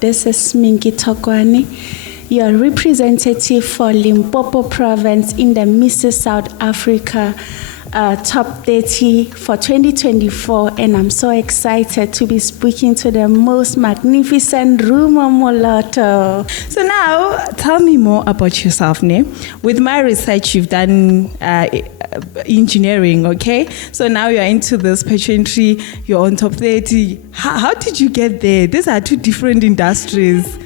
This is Minki Thokoane, your representative for Limpopo province in the Mrs. South Africa Top 30 for 2024, and I'm so excited to be speaking to the most magnificent Ruma Moloto. So now, tell me more about yourself, Ne. With my research, you've done engineering, okay? So now you're into this pageantry, you're on top 30. How did you get there? These are two different industries.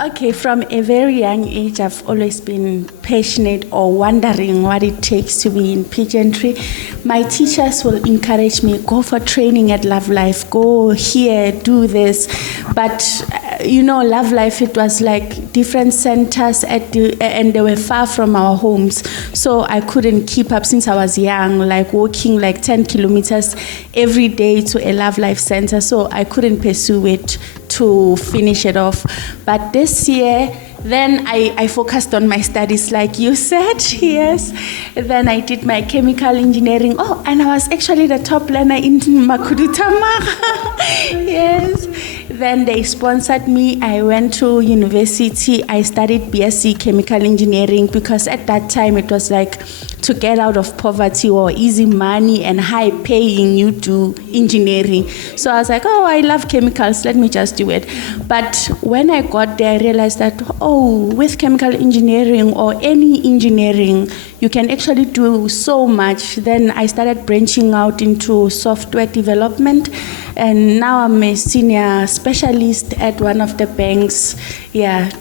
Okay, from a very young age, I've always been passionate or wondering what it takes to be in pageantry. My teachers will encourage me, go for training at Love Life, go here, do this. But, Love Life, it was like different centers and they were far from our homes. So I couldn't keep up since I was young, like walking like 10 kilometers every day to a Love Life center. So I couldn't pursue it to finish it off. But this year, then I focused on my studies, like you said, yes. Then I did my chemical engineering. Oh, and I was actually the top learner in Makhuduthamaga. Yes. Then they sponsored me. I went to university. I studied BSc chemical engineering because at that time it was like to get out of poverty or easy money and high paying, you do engineering. So I was like, oh, I love chemicals, let me just do it. But when I got there, I realized that, with chemical engineering or any engineering, you can actually do so much. Then I started branching out into software development, and now I'm a senior specialist at one of the banks,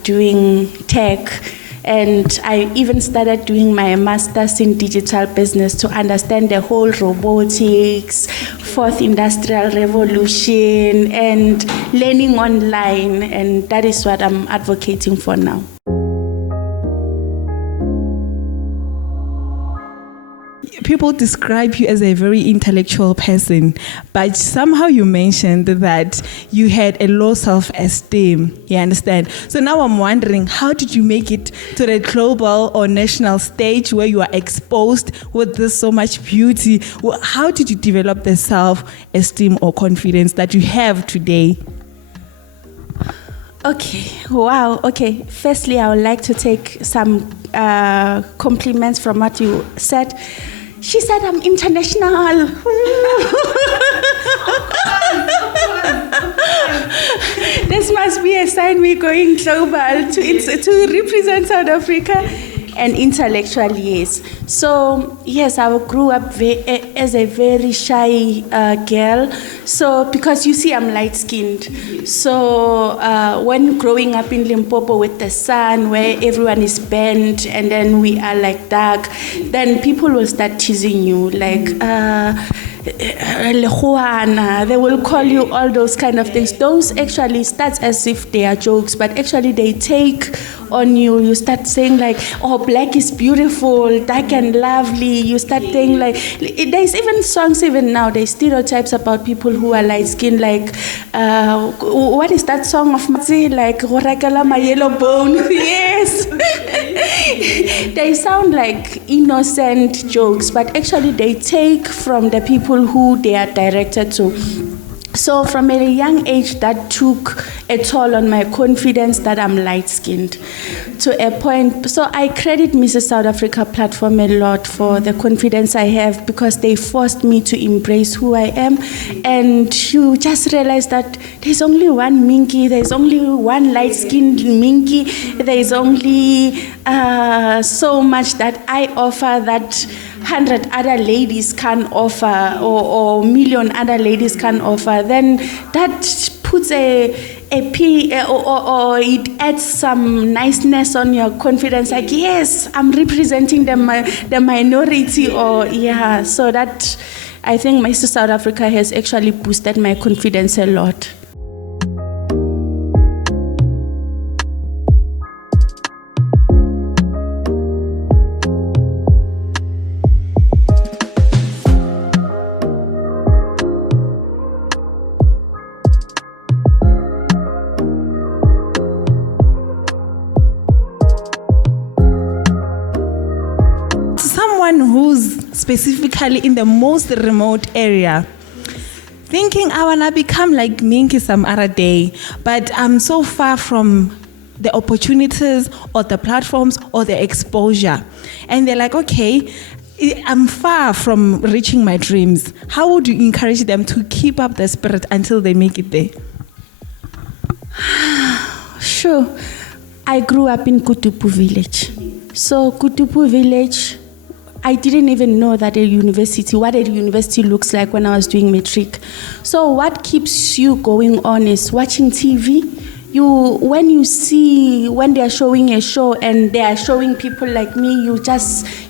doing tech. And I even started doing my master's in digital business to understand the whole robotics, fourth industrial revolution, and learning online. And that is what I'm advocating for now. People describe you as a very intellectual person, but somehow you mentioned that you had a low self-esteem, you understand? So now I'm wondering, how did you make it to the global or national stage where you are exposed with this so much beauty? How did you develop the self-esteem or confidence that you have today? Okay, wow, okay. Firstly, I would like to take some compliments from what you said. She said I'm international. This must be a sign we're going global to represent South Africa. And intellectual, yes. So, yes, I grew up as a very shy girl. So, because you see, I'm light-skinned. So, when growing up in Limpopo with the sun, where everyone is bent, and then we are like dark, then people will start teasing you, like, they will call you all those kind of things. Those actually starts as if they are jokes, but actually they take on you. You start saying like, oh, black is beautiful, dark and lovely. You start saying like, there's even songs even now, there's stereotypes about people who are light skinned, like, what is that song of Matsi? Like, Horakala my yellow bone. Yes. They sound like innocent jokes, but actually they take from the people who they are directed to. So from a young age, that took a toll on my confidence that I'm light-skinned to a point. So I credit Mrs. South Africa platform a lot for the confidence I have, because they forced me to embrace who I am. And you just realize that there's only one Minki, there's only one light-skinned Minki, there's only so much that I offer that 100 other ladies can offer, or million other ladies can offer. Then that puts or it adds some niceness on your confidence, like, yes, I'm representing the minority, so that, I think my South Africa has actually boosted my confidence a lot. Who's specifically in the most remote area, thinking I wanna become like Minki some other day, but I'm so far from the opportunities or the platforms or the exposure. And they're like, okay, I'm far from reaching my dreams. How would you encourage them to keep up the spirit until they make it there? Sure. I grew up in Kutupu village. So Kutupu village, I didn't even know that what a university looks like when I was doing matric. So what keeps you going on is watching TV. When they're showing a show and they are showing people like me, you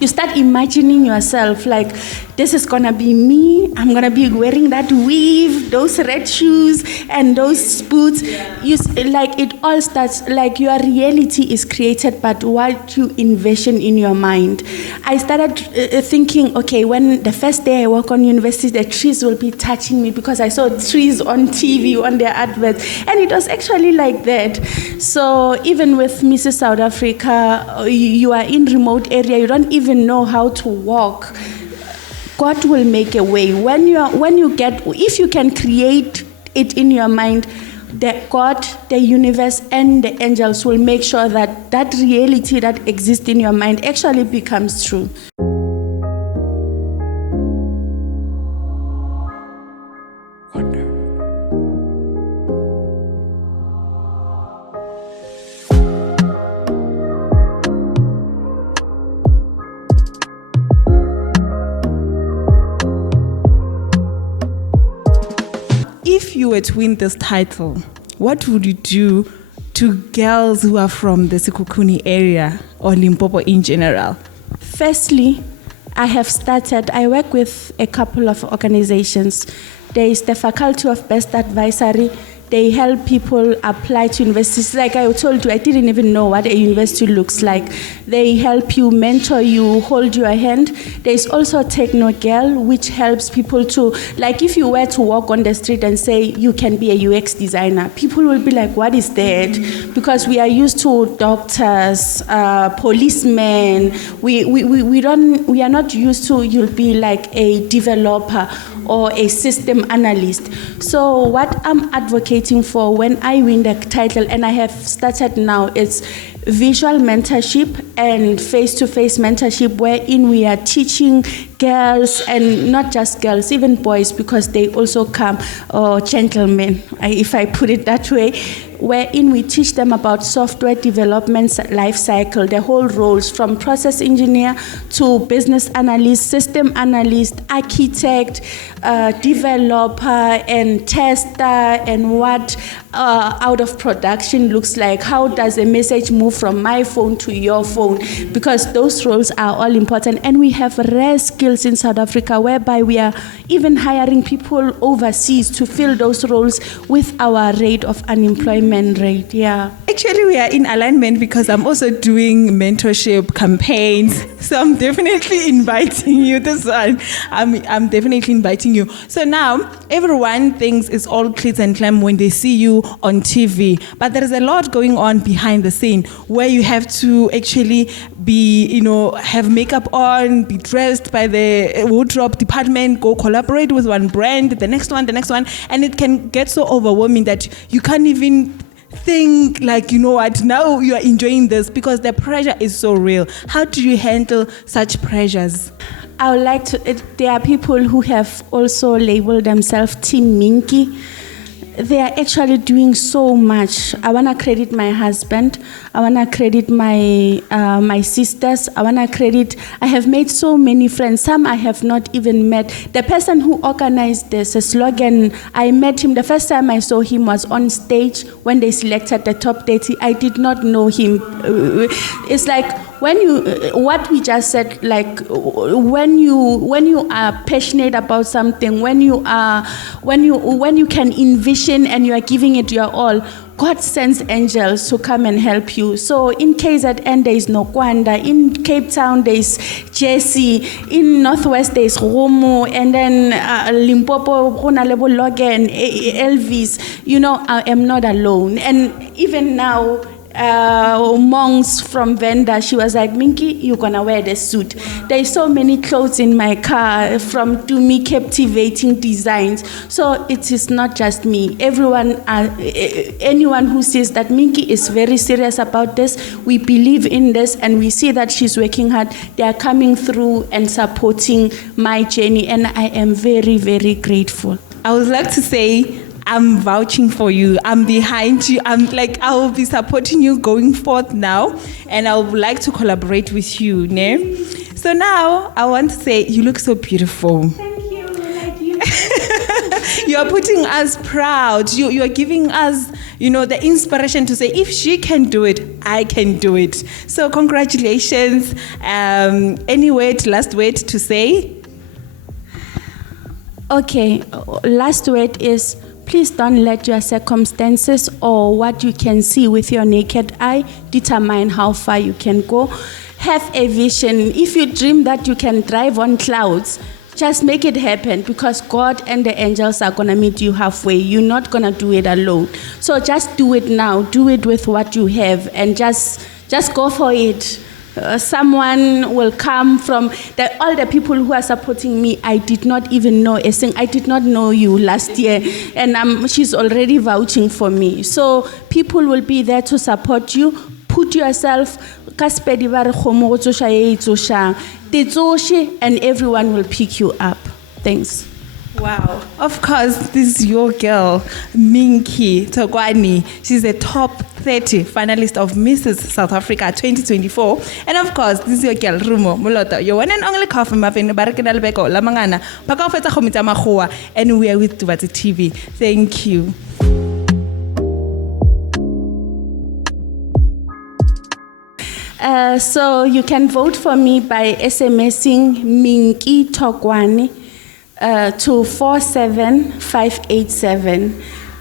start imagining yourself like, this is gonna be me. I'm gonna be wearing that weave, those red shoes, and those boots. It all starts like your reality is created by what you envision in your mind. I started thinking, okay, when the first day I walk on university, the trees will be touching me because I saw trees on TV on their adverts, and it was actually like that. So even with Mrs. South Africa, you are in remote area, you don't even know how to walk. God will make a way. If you can create it in your mind, that God, the universe, and the angels will make sure that that reality that exists in your mind actually becomes true. If you were to win this title, what would you do to girls who are from the Sekhukhune area or Limpopo in general? Firstly, I work with a couple of organizations. There is the Faculty of Best Advisory. They help people apply to universities. Like I told you, I didn't even know what a university looks like. They help you, mentor you, hold your hand. There's also Techno Girl, which helps people to, like if you were to walk on the street and say you can be a UX designer, people will be like, what is that? Because we are used to doctors, policemen. We are not used to, you'll be like a developer or a system analyst. So what I'm advocating for when I win the title, and I have started now, it's visual mentorship and face-to-face mentorship, wherein we are teaching girls, and not just girls, even boys, because they also come, or gentlemen, if I put it that way, wherein we teach them about software development life cycle, the whole roles from process engineer to business analyst, system analyst, architect, developer, and tester, and what out of production looks like. How does a message move from my phone to your phone? Because those roles are all important, and we have rare skills in South Africa whereby we are even hiring people overseas to fill those roles with our rate of unemployment rate. Yeah. Actually, we are in alignment because I'm also doing mentorship campaigns. So I'm definitely inviting you. This one, I'm definitely inviting you. So now everyone thinks it's all glitz and glam when they see you on TV, but there is a lot going on behind the scene where you have to actually be, have makeup on, be dressed by the wardrobe department, go collaborate with one brand, the next one, and it can get so overwhelming that you can't even think like, now you are enjoying this because the pressure is so real. How do you handle such pressures? I would like to, there are people who have also labeled themselves Team Minki. They are actually doing so much. I want to credit my husband. I want to credit my sisters. I have made so many friends. Some I have not even met. The person who organized this slogan, I met him. The first time I saw him was on stage when they selected the top 30. I did not know him. It's like what we just said, like when you are passionate about something, when you can envision and you are giving it your all, God sends angels to come and help you. So in KZN there is Nokwanda, in Cape Town there is Jesse, in Northwest there is Romo, and then Limpopo, Logan, Elvis. I am not alone. And even now, monks from Venda. She was like, Minki, you're gonna wear the suit. There's so many clothes in my car from Dumi captivating designs. So it is not just me. Everyone, anyone who says that Minki is very serious about this, we believe in this and we see that she's working hard. They are coming through and supporting my journey, and I am very, very grateful. I would like to say, I'm vouching for you. I'm behind you. I will be supporting you going forth now, and I would like to collaborate with you. Ne? So now I want to say, you look so beautiful. Thank you. Like you. You are putting us proud. You are giving us, the inspiration to say, if she can do it, I can do it. So congratulations. Any last word to say? Okay, last word is, please don't let your circumstances or what you can see with your naked eye determine how far you can go. Have a vision. If you dream that you can drive on clouds, just make it happen, because God and the angels are going to meet you halfway. You're not going to do it alone. So just do it now. Do it with what you have, and just go for it. Someone will come from all the people who are supporting me. I did not even know a thing. I did not know you last year, and she's already vouching for me. So people will be there to support you. Put yourself, and everyone will pick you up. Thanks. Wow. Of course, this is your girl, Minki Thokoane. She's a top 30 finalist of Mrs. South Africa 2024. And of course, this is your girl, Rumo Moloto. Your one and only coffee muffin, Barakina Lebeko, Lamangana, Pakafeta Homita Mahua, and we are with Tubati TV. Thank you. So you can vote for me by SMSing Minki Thokoane to 47587.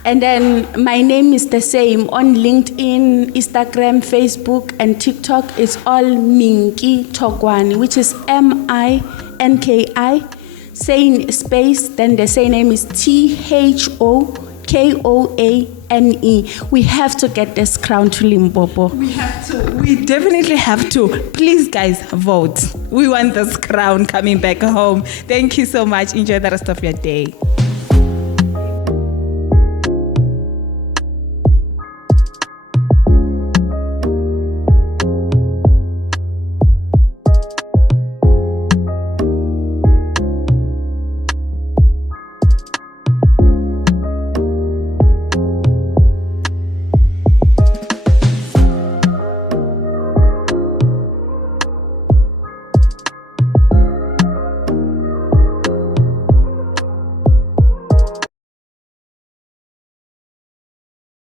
And then my name is the same on LinkedIn, Instagram, Facebook, and TikTok. It's all Minki Thokoane, which is MINKI. Saying space, then the same name is THOKOANE. We have to get this crown to Limpopo. We have to. We definitely have to. Please, guys, vote. We want this crown coming back home. Thank you so much. Enjoy the rest of your day.